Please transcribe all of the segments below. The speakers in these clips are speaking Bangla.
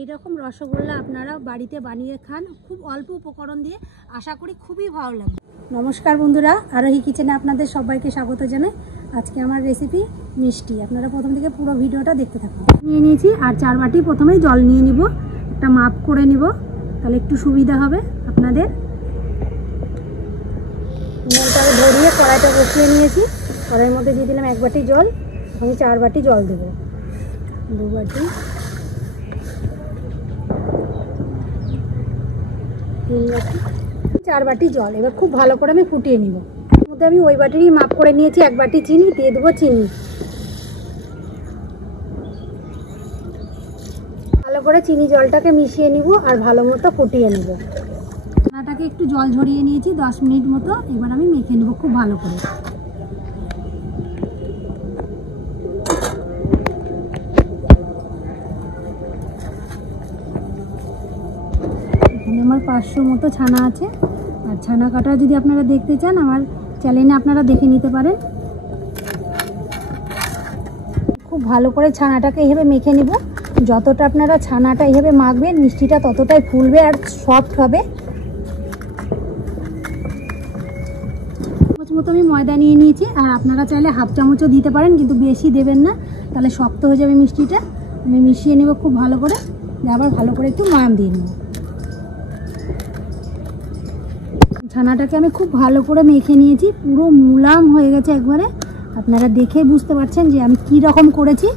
এইরকম রসগোল্লা আপনারা বাড়িতে বানিয়ে খান, খুব অল্প উপকরণ দিয়ে, আশা করি খুবই ভালো লাগবে। নমস্কার বন্ধুরা, আরোহী কিচেনে আপনাদের সবাইকে স্বাগত জানাই। আজকে আমার রেসিপি মিষ্টি। আপনারা প্রথম থেকে পুরো ভিডিওটা দেখতে থাকুন। নিয়ে নিয়েছি আর 4 বাটি প্রথমেই জল নিয়ে নিব, একটা মাপ করে নিব, তাহলে একটু সুবিধা হবে আপনাদের। জলটাকে ধরিয়ে কড়াইটা বসিয়ে নিয়েছি, কড়াইয়ের মধ্যে দিয়ে দিলাম 1 বাটি জল। আমি 4 বাটি জল দেবো, 2 বাটি, 3 বাটি, 4 বাটি জল। এবার খুব ভালো করে আমি ফুটিয়ে নিব। এর মধ্যে আমি ওই বাটিরই মাপ করে নিয়েছি 1 বাটি চিনি, দিয়ে দেবো চিনি। ভালো করে চিনি জলটাকে মিশিয়ে নিব আর ভালো মতো ফুটিয়ে নেব। ছানাটাকে একটু জল ঝরিয়ে নিয়েছি 10 মিনিট মতো। এবার আমি মেখে নেব খুব ভালো করে। আমার 500 মতো ছানা আছে। আর ছানা কাটা যদি আপনারা দেখতে চান আমার চ্যানেলে আপনারা দেখে নিতে পারেন। খুব ভালো করে ছানাটাকে এইভাবে মেখে নেব। যতটা আপনারা ছানাটা এইভাবে মাখবেন মিষ্টিটা ততটাই ফুলবে আর সফট হবে। চামচ মতো আমি ময়দা নিয়ে নিয়েছি, আর আপনারা চাইলে হাফ চামচও দিতে পারেন, কিন্তু বেশি দেবেন না, তাহলে শক্ত হয়ে যাবে মিষ্টিটা। আমি মিশিয়ে নেব খুব ভালো করে, আবার ভালো করে একটু ময়াম দিয়ে নেব। ছানাটাকে আমি খুব ভালো করে মেখে নিয়েছি, পুরো মুলাম হয়ে গেছে একবারে। আপনারা দেখে বুঝতে পারছেন যে আমি কি রকম করেছি।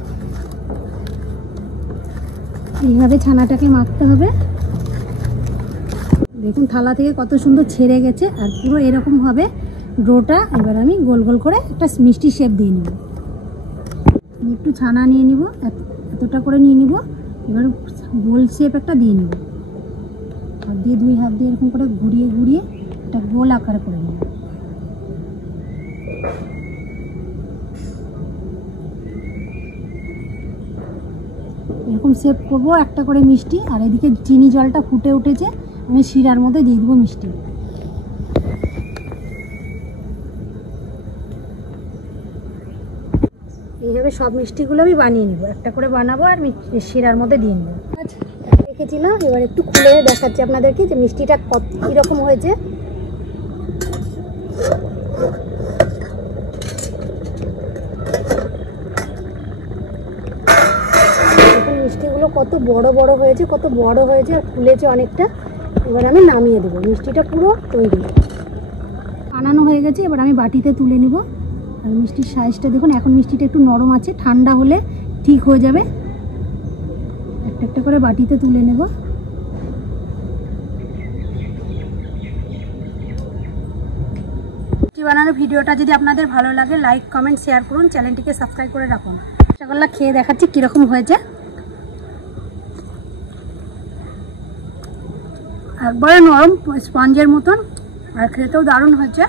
এইভাবে ছানাটাকে মাখতে হবে। দেখুন থালা থেকে কত সুন্দর ছেড়ে গেছে, আর পুরো এরকম হবে ডোটা। এবার আমি গোল গোল করে একটা মিষ্টি শেপ দিয়ে নেব। আমি একটু ছানা নিয়ে নিব, এতটা করে নিয়ে নিব। এবার গোল শেপ একটা দিয়ে নেব, হাত দিয়ে 2 হাত দিয়ে এরকম করে ঘুরিয়ে ঘুরিয়ে একটা গোল আকার করে নেব। এরকম শেপ করবো একটা করে মিষ্টি। আর এদিকে চিনি জলটা ফুটে উঠেছে, আমি শিরার মধ্যে দিয়ে দেবো মিষ্টি। এইভাবে সব মিষ্টিগুলো আমি বানিয়ে নেব, একটা করে বানাবো আর শিরার মধ্যে দিয়ে নেব। রেখেছিলাম, এবার একটু খুলে দেখাচ্ছি আপনাদেরকে যে মিষ্টিটা কীরকম হয়েছে। মিষ্টিগুলো কত বড় বড় হয়েছে, কত বড় হয়েছে আর ফুলেছে অনেকটা। এবার আমি নামিয়ে দেবো। মিষ্টিটা পুরো তৈরি, বানানো হয়ে গেছে। এবার আমি বাটিতে তুলে নিব। আর মিষ্টির সাইজটা দেখুন, এখন মিষ্টিটা একটু নরম আছে, ঠান্ডা হলে ঠিক হয়ে যাবে। একটা একটা করে বাটিতে তুলে নেব। মিষ্টি বানানোর ভিডিওটা যদি আপনাদের ভালো লাগে লাইক কমেন্ট শেয়ার করুন, চ্যানেলটিকে সাবস্ক্রাইব করে রাখুন। রসগোল্লা খেয়ে দেখাচ্ছি কীরকম হয়েছে। একবারে নরম, স্পঞ্জের মতন, আর খেতেও দারুণ হয়েছে।